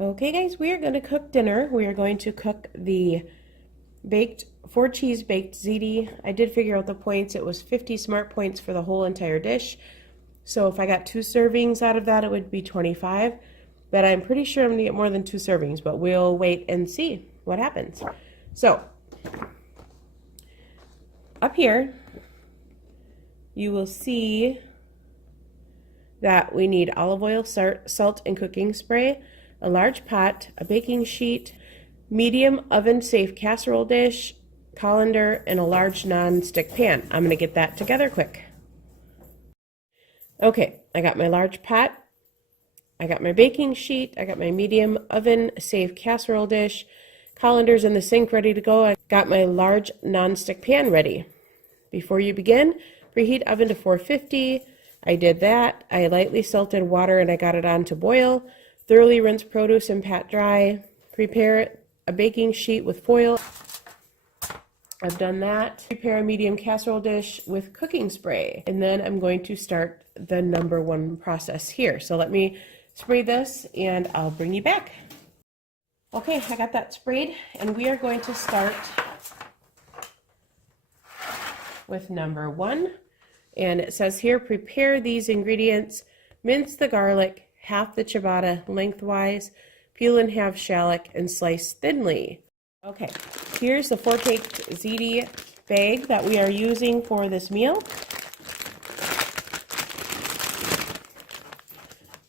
Okay guys, we are going to cook dinner. We are going to cook the 4 cheese baked ziti. I did figure out the points. It was 50 smart points for the whole entire dish. So if I got 2 servings out of that, it would be 25. But I'm pretty sure I'm going to get more than 2 servings, but we'll wait and see what happens. So up here, you will see that we need olive oil, salt, and cooking spray, a large pot, a baking sheet, medium oven safe casserole dish, colander, and a large non-stick pan. I'm going to get that together quick. Okay, I got my large pot, I got my baking sheet, I got my medium oven safe casserole dish, colanders in the sink ready to go. I got my large non-stick pan ready. Before you begin, preheat oven to 450. I did that. I lightly salted water and I got it on to boil. Thoroughly rinse produce and pat dry. Prepare a baking sheet with foil. I've done that. Prepare a medium casserole dish with cooking spray. And then I'm going to start the number 1 process here. So let me spray this and I'll bring you back. Okay, I got that sprayed and we are going to start with number 1. And it says here, prepare these ingredients. Mince the garlic, half the ciabatta lengthwise, peel and halve shallot, and slice thinly. Okay, here's the 4-caked ziti bag that we are using for this meal.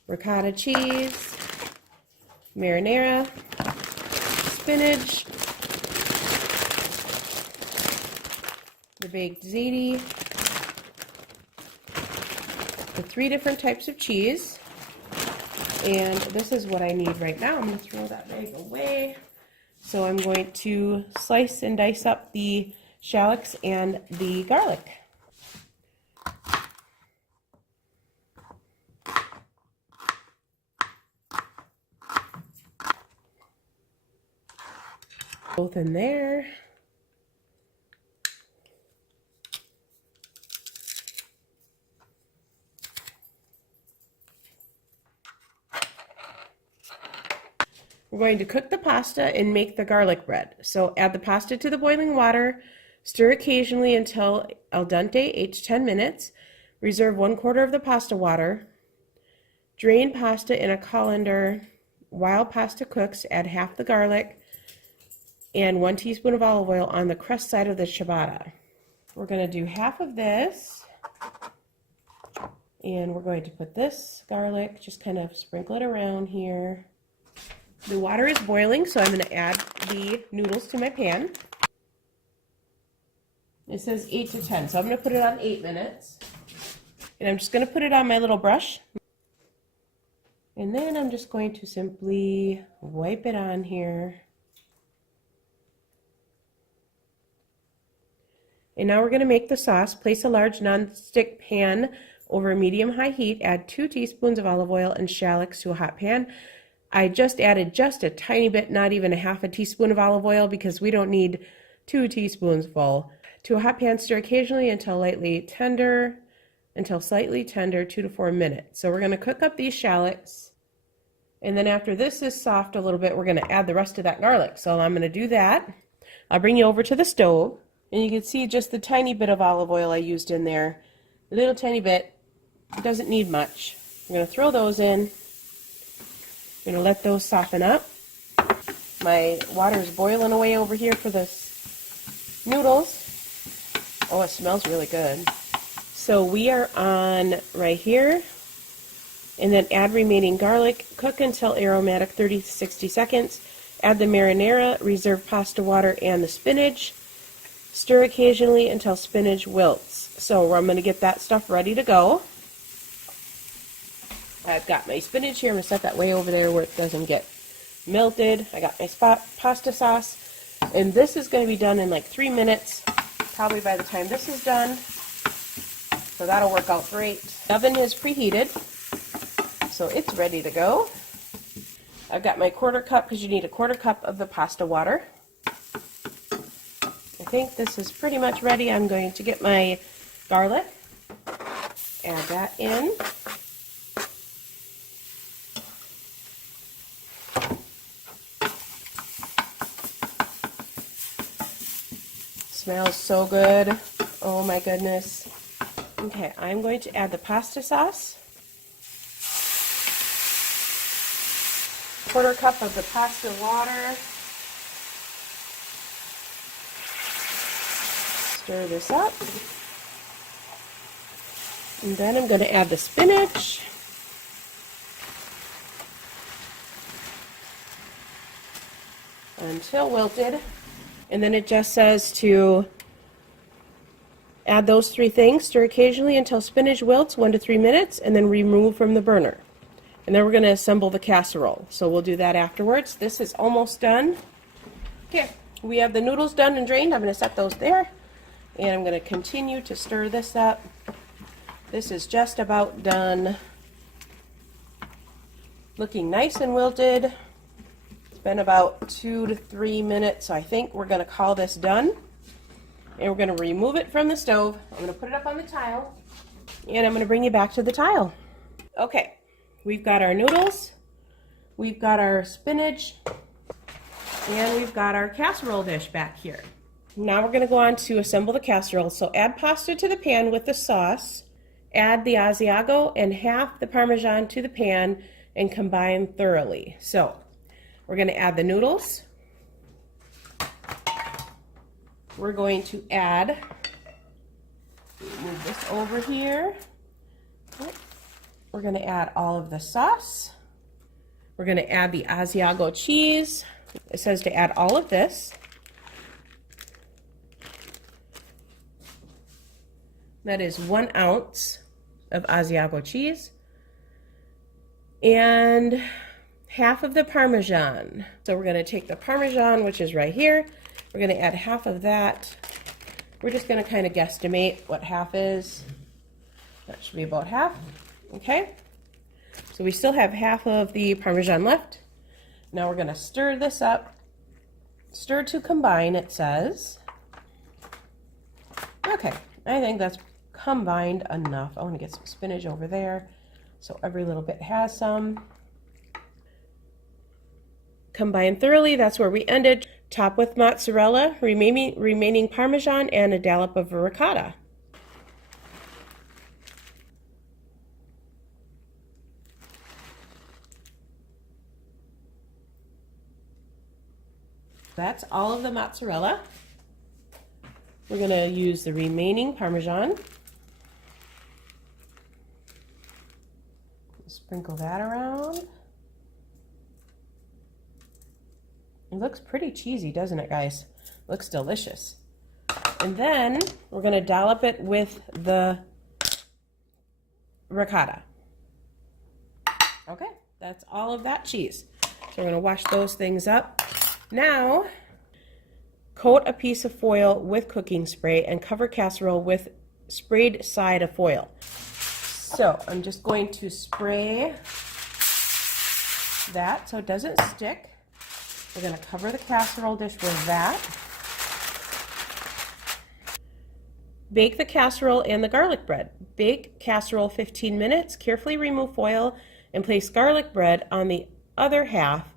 Ricotta cheese, marinara, spinach, the baked ziti, the 3 different types of cheese, and this is what I need right now. I'm going to throw that bag away. So I'm going to slice and dice up the shallots and the garlic. Both in there. We're going to cook the pasta and make the garlic bread. So add the pasta to the boiling water, stir occasionally until al dente, 8 to 10 minutes. Reserve 1/4 of the pasta water. Drain pasta in a colander. While pasta cooks, add half the garlic and 1 teaspoon of olive oil on the crust side of the ciabatta. We're going to do half of this, and we're going to put this garlic, just kind of sprinkle it around here. The water is boiling, so I'm going to add the noodles to my pan. It says 8 to 10, so I'm going to put it on 8 minutes. And I'm just going to put it on my little brush. And then I'm just going to simply wipe it on here. And now we're going to make the sauce. Place a large non-stick pan over medium-high heat. Add 2 teaspoons of olive oil and shallots to a hot pan. I just added just a tiny bit, not even a half a teaspoon of olive oil, because we don't need 2 teaspoons full. To a hot pan, stir occasionally until slightly tender, 2 to 4 minutes. So we're going to cook up these shallots, and then after this is soft a little bit, we're going to add the rest of that garlic. So I'm going to do that. I'll bring you over to the stove, and you can see just the tiny bit of olive oil I used in there. A little tiny bit. It doesn't need much. I'm going to throw those in. I'm going to let those soften up. My water is boiling away over here for the noodles. Oh, it smells really good. So we are on right here. And then add remaining garlic. Cook until aromatic, 30 to 60 seconds. Add the marinara, reserve pasta water, and the spinach. Stir occasionally until spinach wilts. So I'm going to get that stuff ready to go. I've got my spinach here. I'm going to set that way over there where it doesn't get melted. I got my pasta sauce. And this is going to be done in like 3 minutes, probably by the time this is done. So that'll work out great. The oven is preheated, so it's ready to go. I've got my 1/4 cup, because you need a 1/4 cup of the pasta water. I think this is pretty much ready. I'm going to get my garlic, add that in. Smells so good. Oh my goodness. Okay, I'm going to add the pasta sauce. 1/4 cup of the pasta water. Stir this up. And then I'm going to add the spinach. Until wilted. And then it just says to add those 3 things, stir occasionally until spinach wilts 1 to 3 minutes, and then remove from the burner. And then we're going to assemble the casserole. So we'll do that afterwards. This is almost done. Okay, we have the noodles done and drained. I'm going to set those there. And I'm going to continue to stir this up. This is just about done. Looking nice and wilted. It's been about 2 to 3 minutes, so I think we're going to call this done. And we're going to remove it from the stove. I'm going to put it up on the tile. And I'm going to bring you back to the tile. Okay, we've got our noodles. We've got our spinach. And we've got our casserole dish back here. Now we're going to go on to assemble the casserole. So add pasta to the pan with the sauce. Add the Asiago and half the Parmesan to the pan and combine thoroughly. So we're going to add the noodles. We're going to add, move this over here. We're going to add all of the sauce. We're going to add the Asiago cheese. It says to add all of this. That is 1 ounce of Asiago cheese. And half of the Parmesan. So we're going to take the Parmesan, which is right here. We're going to add half of that. We're just going to kind of guesstimate what half is. That should be about half. Okay. So we still have half of the Parmesan left. Now we're going to stir this up. Stir to combine, it says. Okay. I think that's combined enough. I want to get some spinach over there so every little bit has some. Combine thoroughly, that's where we ended. Top with mozzarella, remaining Parmesan, and a dollop of ricotta. That's all of the mozzarella. We're going to use the remaining Parmesan. Sprinkle that around. It looks pretty cheesy, doesn't it, guys? Looks delicious. And then we're going to dollop it with the ricotta. Okay, that's all of that cheese. So we're going to wash those things up. Now, coat a piece of foil with cooking spray and cover casserole with sprayed side of foil. So I'm just going to spray that so it doesn't stick. We're going to cover the casserole dish with that. Bake the casserole and the garlic bread. Bake casserole 15 minutes. Carefully remove foil and place garlic bread on the other half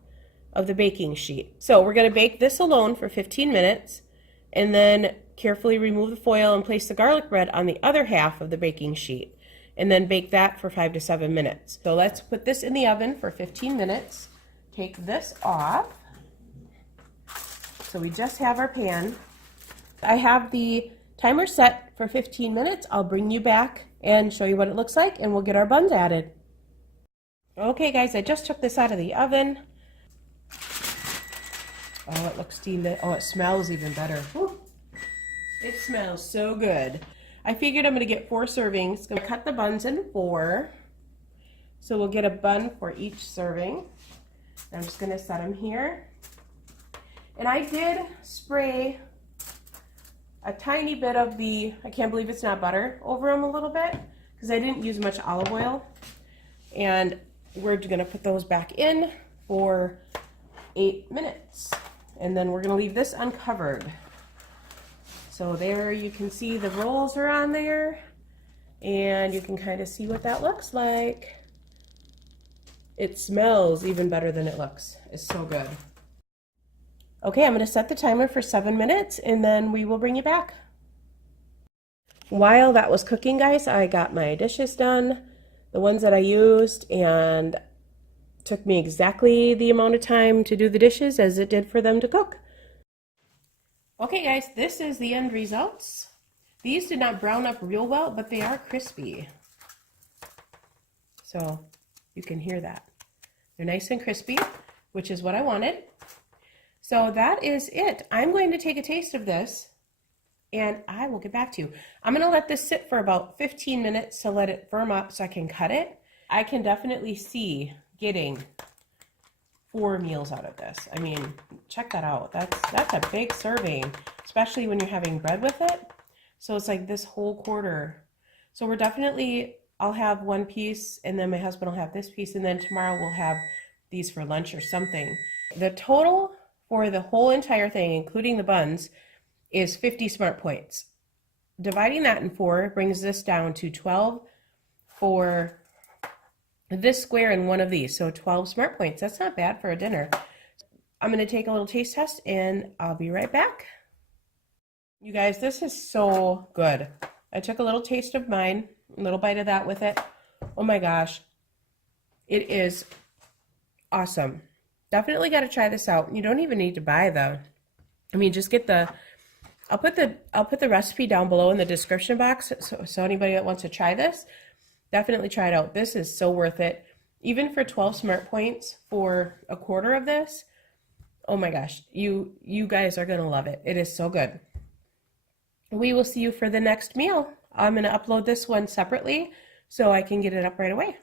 of the baking sheet. So we're going to bake this alone for 15 minutes and then carefully remove the foil and place the garlic bread on the other half of the baking sheet and then bake that for 5 to 7 minutes. So let's put this in the oven for 15 minutes. Take this off. So we just have our pan. I have the timer set for 15 minutes. I'll bring you back and show you what it looks like and we'll get our buns added. Okay guys, I just took this out of the oven. Oh, it looks steamed. Oh, it smells even better. Woo. It smells so good. I figured I'm going to get 4 servings. I'm going to cut the buns in 4. So we'll get a bun for each serving. I'm just going to set them here. And I did spray a tiny bit of the, I can't believe it's not butter, over them a little bit because I didn't use much olive oil. And we're going to put those back in for 8 minutes. And then we're going to leave this uncovered. So there you can see the rolls are on there. And you can kind of see what that looks like. It smells even better than it looks. It's so good. Okay, I'm going to set the timer for 7 minutes and then we will bring you back. While that was cooking, guys, I got my dishes done, the ones that I used, and took me exactly the amount of time to do the dishes as it did for them to cook. Okay, guys, this is the end results. These did not brown up real well, but they are crispy. So you can hear that. They're nice and crispy, which is what I wanted. So that is it. I'm going to take a taste of this and I will get back to you. I'm going to let this sit for about 15 minutes to let it firm up so I can cut it. I can definitely see getting 4 meals out of this. I mean, check that out. That's a big serving, especially when you're having bread with it. So it's like this whole quarter. So we're definitely, I'll have 1 piece and then my husband will have this piece and then tomorrow we'll have these for lunch or something. The total for the whole entire thing, including the buns, is 50 smart points. Dividing that in 4 brings this down to 12 for this square and 1 of these. So 12 smart points. That's not bad for a dinner. I'm going to take a little taste test and I'll be right back. You guys, this is so good. I took a little taste of mine, a little bite of that with it. Oh my gosh. It is awesome. Definitely got to try this out. You don't even need to buy just get the, I'll put the recipe down below in the description box. So anybody that wants to try this, definitely try it out. This is so worth it. Even for 12 smart points for a quarter of this. Oh my gosh. You guys are going to love it. It is so good. We will see you for the next meal. I'm going to upload this one separately so I can get it up right away.